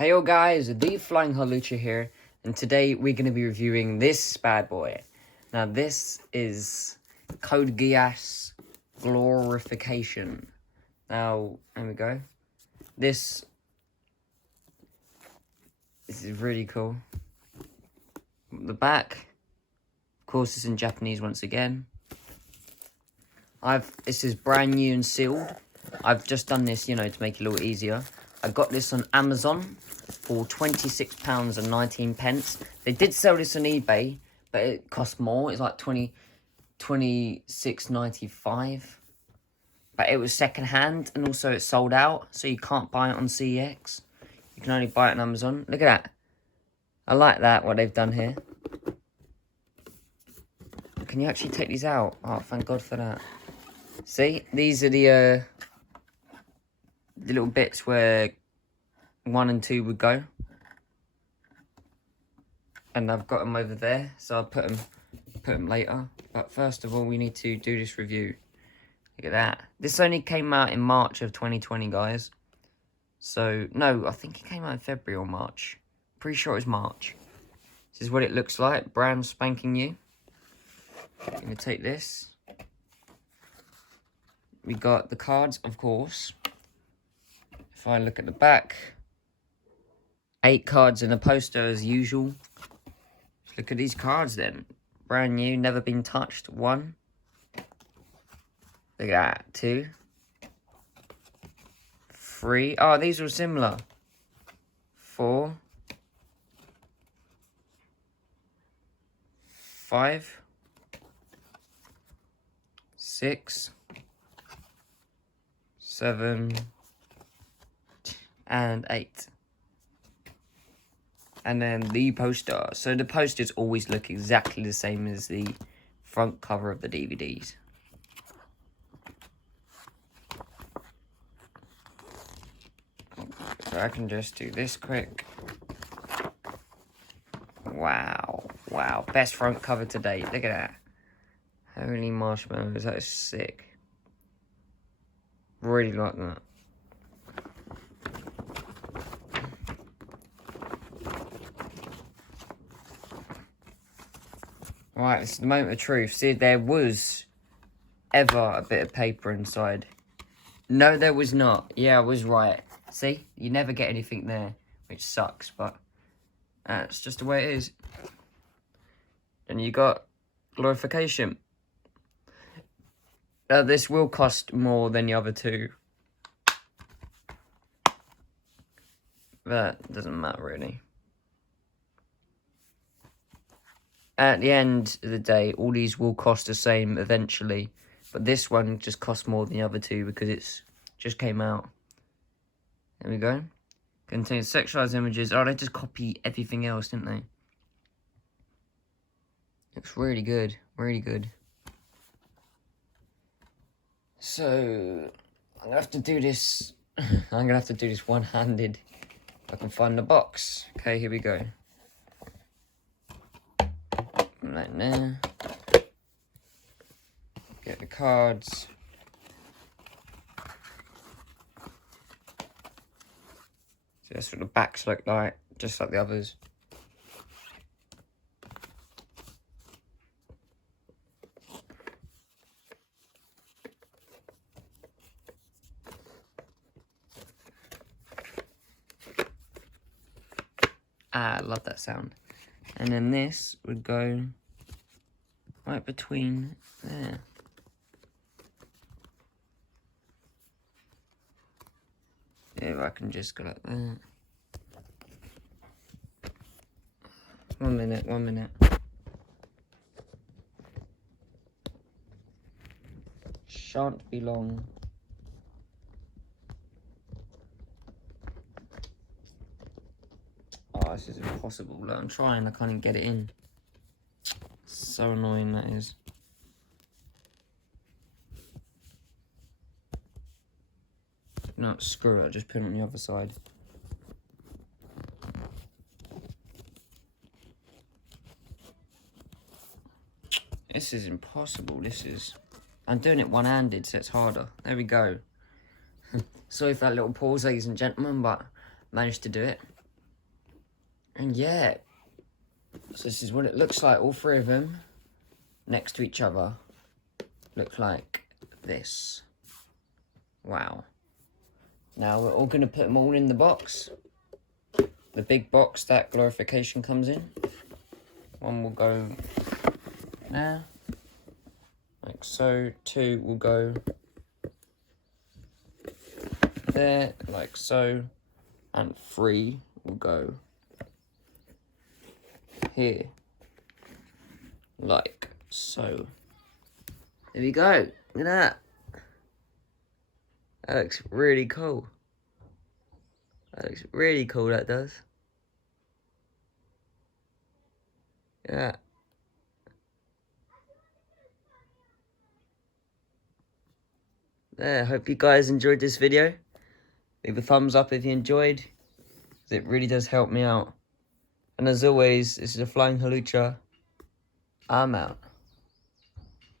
Hey yo guys, the Flying Lelouch here, and today we're going to be reviewing this bad boy. Now this is Code Geass Glorification. Now, there we go. This is really cool. The back, of course, is in Japanese once again. This is brand new and sealed. I've just done this, to make it a little easier. I got this on Amazon for £26.19. They did sell this on eBay, but it cost more. It's like £26.95. But it was second hand, and also it sold out, so you can't buy it on CEX. You can only buy it on Amazon. Look at that. I like that, what they've done here. Can you actually take these out? Oh, thank God for that. See, these are the little bits where 1 and 2 would go. And I've got them over there, so I'll put them later. But first of all, we need to do this review. Look at that. This only came out in March of 2020, guys. So, no, I think it came out in February or March. Pretty sure it was March. This is what it looks like, brand spanking new. I'm going to take this. We got the cards, of course. If I look at the back, 8 cards in a poster as usual. Look at these cards then. Brand new, never been touched. 1. Look at that. 2. 3. Oh, these were similar. 4. 5. 6. 7. And 8. And then the poster. So the posters always look exactly the same as the front cover of the DVDs. So I can just do this quick. Wow. Wow. Best front cover to date. Look at that. Holy marshmallows. That is sick. Really like that. Right, it's the moment of truth. See, there was ever a bit of paper inside. No, there was not. Yeah, I was right. See, you never get anything there, which sucks, but that's just the way it is. Then you got Glorification. Now, this will cost more than the other two. That doesn't matter, really. At the end of the day, all these will cost the same eventually. But this one just costs more than the other two because it's just came out. There we go. Contains sexualized images. Oh, they just copy everything else, didn't they? Looks really good. Really good. So, I'm going to have to do this. I'm going to have to do this one-handed. If I can find the box. Okay, here we go. Right there. Get the cards. So that's what the backs look like, just like the others. Ah, I love that sound. And then this would go right between there. If I can just go like that. 1 minute, 1 minute. Shan't be long. Oh, this is impossible. Look, I'm trying, I can't even get it in. So annoying that is. No, screw it, I'll just put it on the other side. This is impossible, I'm doing it one-handed, so it's harder. There we go. Sorry for that little pause, ladies and gentlemen, but managed to do it. And yeah, so this is what it looks like, all three of them next to each other. Look like this. Wow. Now we're all going to put them all in the box. The big box that Glorification comes in. One will go there, like so. Two will go there, like so. And three will go here, like so. There we go. Look at that. That looks really cool. That looks really cool, that does. Yeah. There, hope you guys enjoyed this video. Leave a thumbs up if you enjoyed. It really does help me out. And as always, this is a Flying Halucha. I'm out.